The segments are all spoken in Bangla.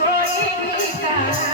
ও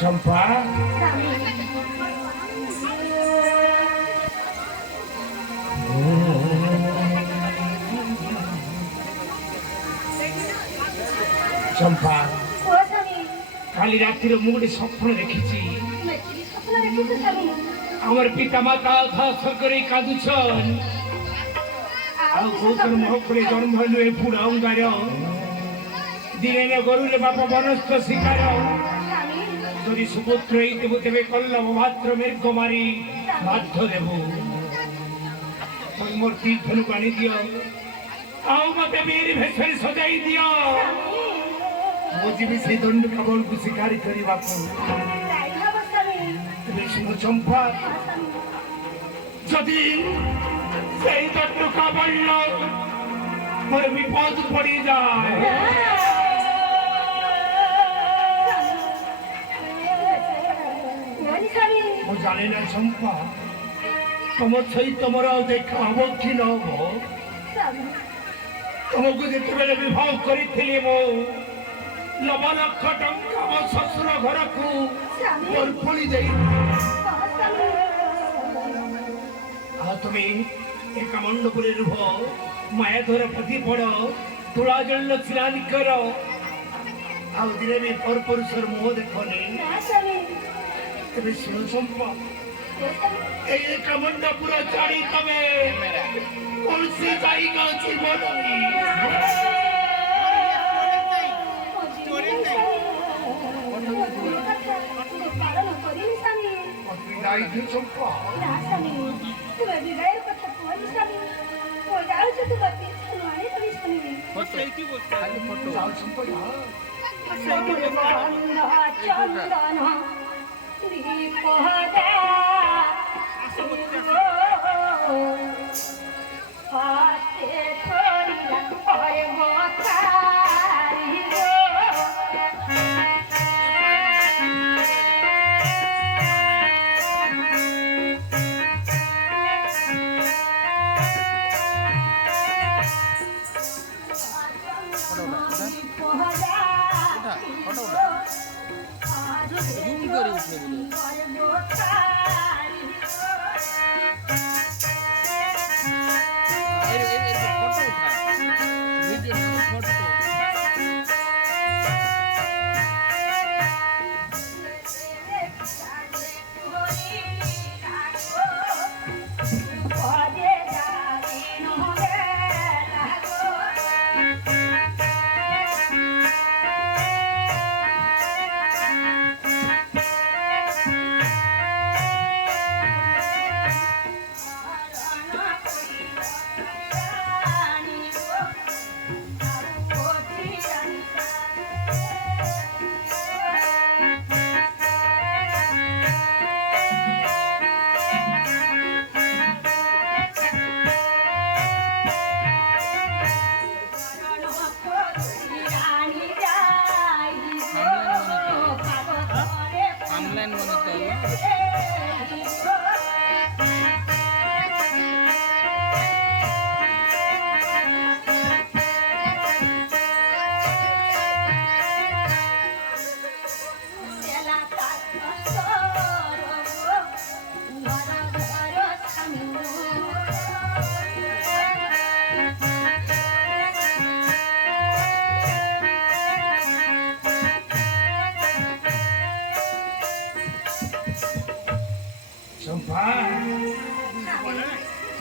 চম্পা। চম্পা কালি রাত্রির মুগুটি স্বপ্ন দেখেছি। আমার পিতা মাতা সরকারি কাঁদুছন। ଆଉ କହୁଛନ୍ ମହକୁରେ ଜନ୍ମ ହେଲୁ ଏ ପୁରା ଅଙ୍ଗାର ଦିନେ ଗରୁରେ ବାପ ବନସ୍ତ ଶିକାର স্বামী যদি সুপুত্র এই দেব দেবে কল্লব মাত্র মেঘমারি বাধ্য দেব তুমি মোর তীর ধনুক আনি দিও ଆଉ ମତେ ବୀର ଭେଷରେ ସଜାଇ ଦିଅ ମୁଁ ଯିବି ସେଇ ଦଣ୍ଡ କାବଳକୁ ଶିକାର କରିବାକୁ যাই হব স্বামী ତେବେ ଶୁଣ ଚମ୍ପା হ্যাঁ স্বামী ଯଦି ସେଇ ଦଣ୍ଡ କାବଳ ମୋର ବିପଦ ପଡ଼ିଯାଏ বলি স্বামী ମୁଁ ଜାଣେ ନା ଚମ୍ପା ତମ ସହିତ ମୋର ଆଉ ଦେଖା ହବ କି ନ ହବ স্বামী ତମକୁ ଯେତେବେଳେ ବିବାହ କରିଥିଲି ମୁଁ ଲବ ଲକ୍ଷ ଟଙ୍କା ମୋ ଶ୍ୱଶୁର ଘରକୁ স্বামী ଅର୍ପଣି ଦେଇ হ্যাঁ স্বামী ଆଉ ତମେ একামণ্ডপুরে রুহ মায়া ধর পথি পড় তুলা জল স্নান কর ଆଉ ଦିନେ ବି ପରପୁରୁଷର ମୁହଁ ଦେଖନି ତେବେ ଶୁଣ ସମ୍ପ ଏଇ କମଣ୍ଡପୁର ଜାଣି ତମେ କୌଣସି ଯାଇକ ଜୀବନ ପାଳନ କରିନି ସ୍ୱାମୀ ଯାଇଛୁ ସମ୍ପ ନା ସ୍ୱାମୀ ତୁମେ ବିଦାୟ Ah! 눈거린 소리를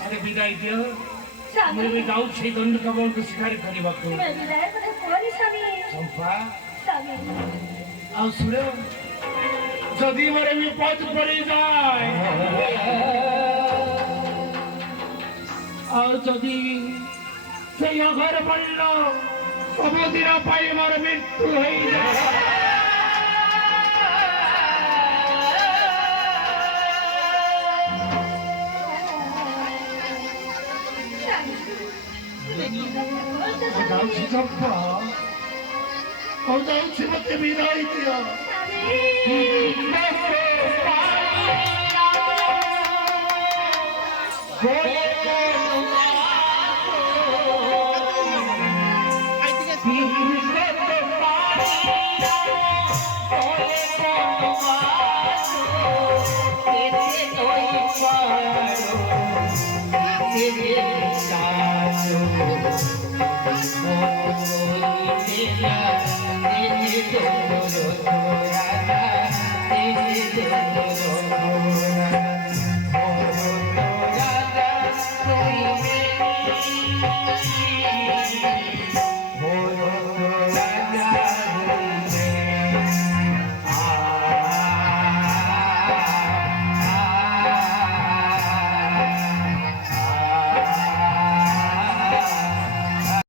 ଆରେ ବିଦାୟ ଦିଅ ମୁଁ ଏବେ ଯାଉଛି ସେଇ ଦଣ୍ଡ କାବଳକୁ ଶିକାର କରିବାକୁ ଚମ୍ପା ଆଉ ଶୁଣ ଯଦି ମୋର ବିପଦ ପଡ଼ିଯାଏ ଆଉ ଯଦି ସେଇ ଅଘର ପଡ଼ିଲ ସବୁଦିନ ପାଇଁ ମୋର ମୃତ୍ୟୁ ହେଇଯାଏ ଯାଉଛି ଚମ୍ପା ଆଉ ଯାଉଛି ମତେ ବିଦାୟ ଦିଅ